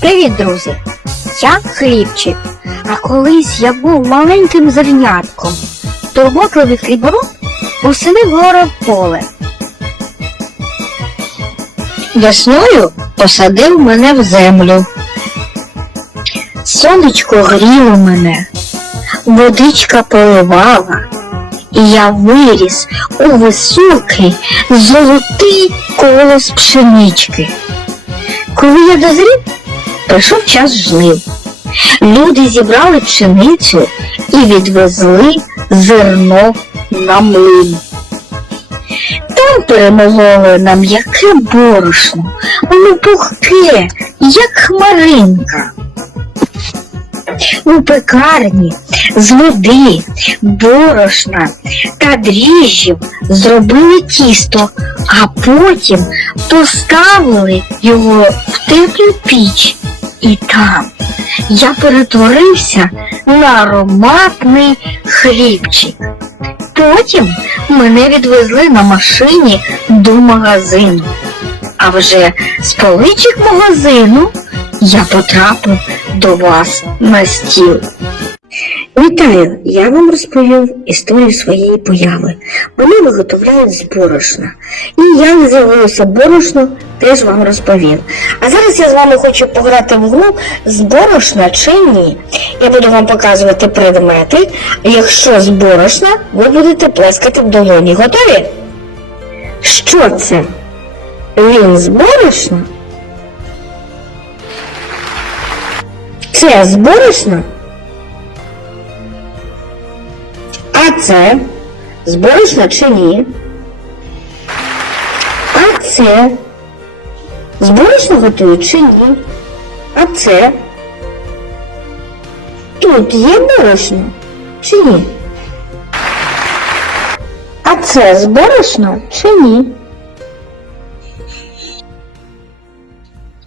Привіт, друзі! Я хлібчик. А колись я був маленьким зернятком. Турботливий хлібороб поселив город поле. Весною посадив мене в землю. Сонечко гріло мене, водичка поливала, і я виріс у високий золотий колос пшенички. Коли я дозрів, прийшов час жнив. Люди зібрали пшеницю і відвезли зерно на млин. Там перемололи на м'яке борошно, воно пухке, як хмаринка. У пекарні з води, борошна та дріжджів зробили тісто, а потім поставили його в теплу піч. І там я перетворився на ароматний хлібчик. Потім мене відвезли на машині до магазину. А вже з поличок магазину я потрапив до вас на стіл. Вітаю! Я вам розповів історію своєї появи. Вони виготовляють з борошна. І як з'явилося борошно, теж вам розповів. А зараз я з вами хочу пограти в гру з борошна чи ні. Я буду вам показувати предмети. Якщо з борошна, ви будете плескати в долоні. Готові? Що це? Він з борошна? Це з борошна? Це з борошна чи ні? А це з борошна готують чи ні? А це? Тут є борошно чи ні? А це з борошна чи ні?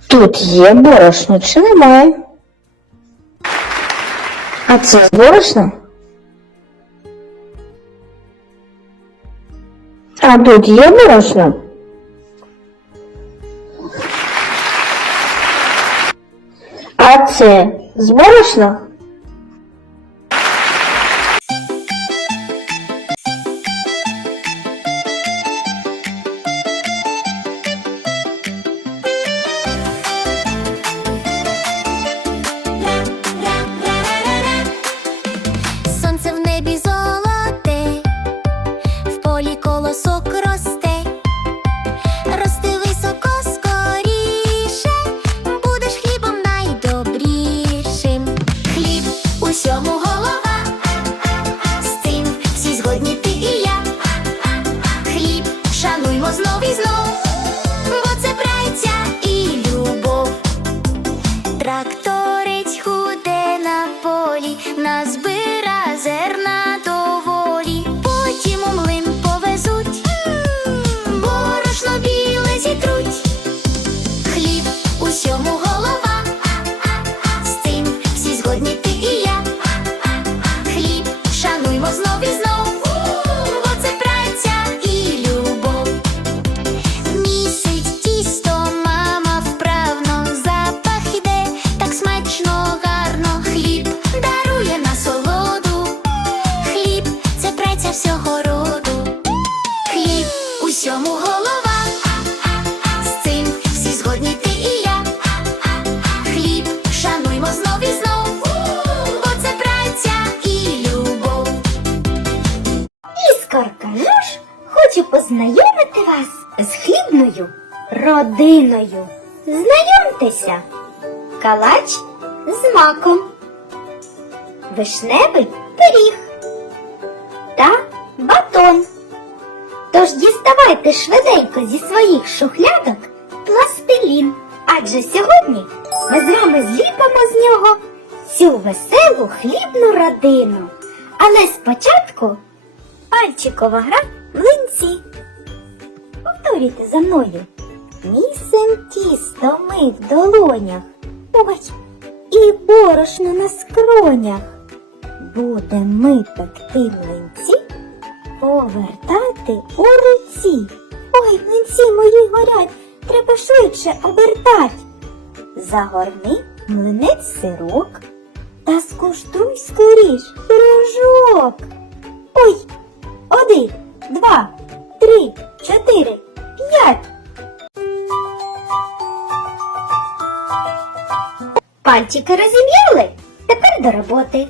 Тут є борошно чи немає? А це з А тут є борошно? А це з борошна? Вас з хлібною родиною. Знайомтеся, калач з маком, вишневий пиріг та батон. Тож діставайте швиденько зі своїх шухлядок пластилін, адже сьогодні ми з вами зліпимо з нього цю веселу хлібну родину. Але спочатку Пальчикова гра. Повторюйте за мною. Місим тісто ми в долонях. Ой, і борошно на скронях. Будем ми пекти млинці, повертати у руці. Ой, млинці мої горять, треба швидше обертать. загорни млинець сирок та скуштуй скоріш пирожок. Ой, один, два, три, чотири, п'ять. Пальчики розім'яли? Тепер до роботи.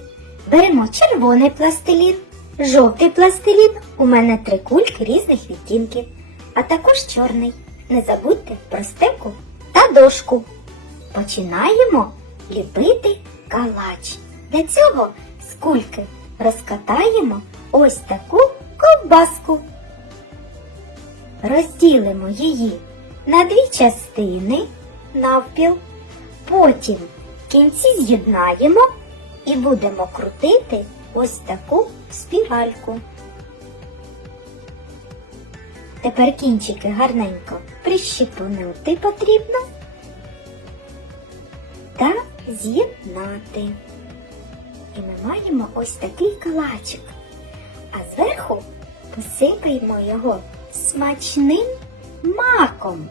Беремо червоний пластилін, жовтий пластилін. У мене три кульки різних відтінків, а також чорний. Не забудьте про стеку та дошку. Починаємо ліпити калач. Для цього з кульки розкатаємо ось таку ковбаску. Розділимо її на дві частини навпіл. Потім кінці з'єднаємо і будемо крутити ось таку спіральку. Тепер кінчики гарненько прищипнути потрібно та з'єднати. І ми маємо ось такий калачик. А зверху посипаємо його смачним маком.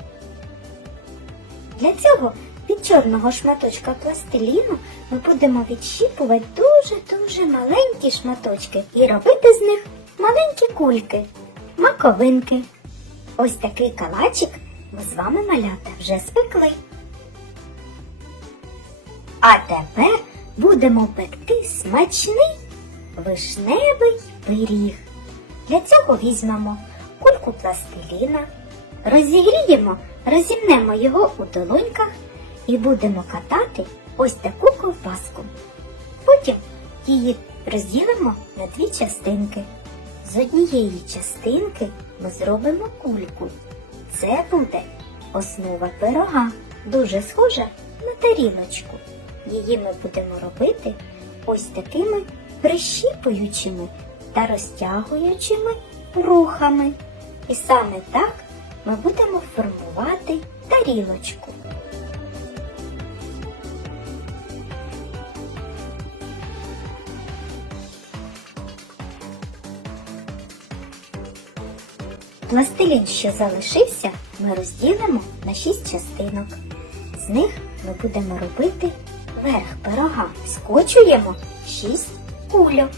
Для цього від чорного шматочка пластиліну ми будемо відщіпувати дуже-дуже маленькі шматочки і робити з них маленькі кульки, маковинки. Ось такий калачик ми з вами малята вже спекли. А тепер будемо пекти смачний вишневий пиріг. Для цього візьмемо кульку пластиліна, розігріємо, розімнемо його у долоньках і будемо катати ось таку ковбаску. Потім її розділимо на дві частинки. З однієї частинки ми зробимо кульку. Це буде основа пирога, дуже схожа на тарілочку. Її ми будемо робити ось такими прищіпуючими та розтягуючими рухами. І саме так ми будемо формувати тарілочку. Пластилін, що залишився, ми розділимо на шість частинок. З них ми будемо робити верх пирога. Скочуємо шість кульок.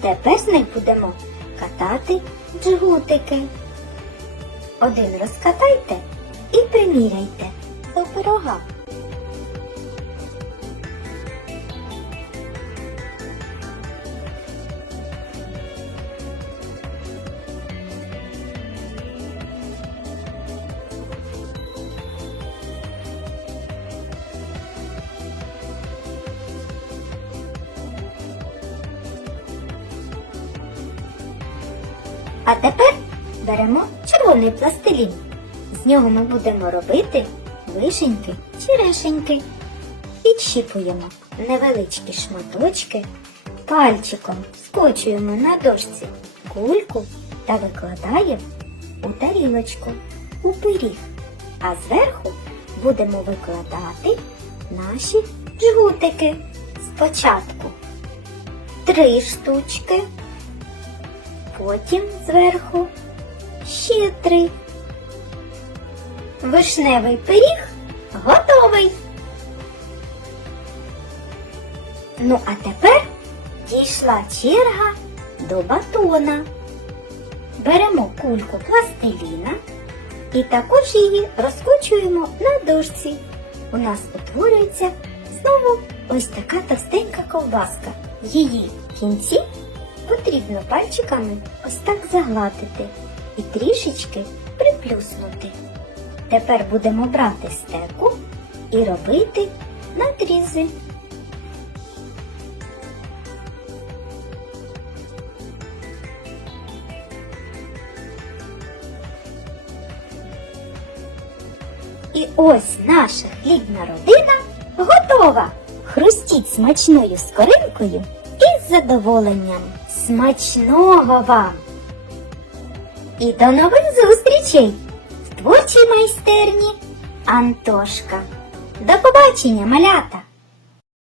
Тепер з них будемо катати джгутики. Один розкатайте і приміряйте до пирога. А тепер беремо червоний пластилін. З нього ми будемо робити вишеньки черешеньки. Відщіпуємо невеличкі шматочки, пальчиком скочуємо на дошці кульку та викладаємо у тарілочку, у пиріг. А зверху будемо викладати наші жгутики. Спочатку три штучки, потім зверху ще три. Вишневий пиріг готовий. Ну, а тепер дійшла черга до батона. Беремо кульку пластиліна і також її розкочуємо на дошці. У нас утворюється знову ось така товстенька ковбаска. Її кінці потрібно пальчиками ось так загладити і трішечки приплюснути. Тепер будемо брати стеку і робити надрізи. І ось наша хлібна родина готова. Хрустіть смачною скоринкою задоволенням. Смачного вам! І до нових зустрічей в творчій майстерні Антошка. До побачення, малята!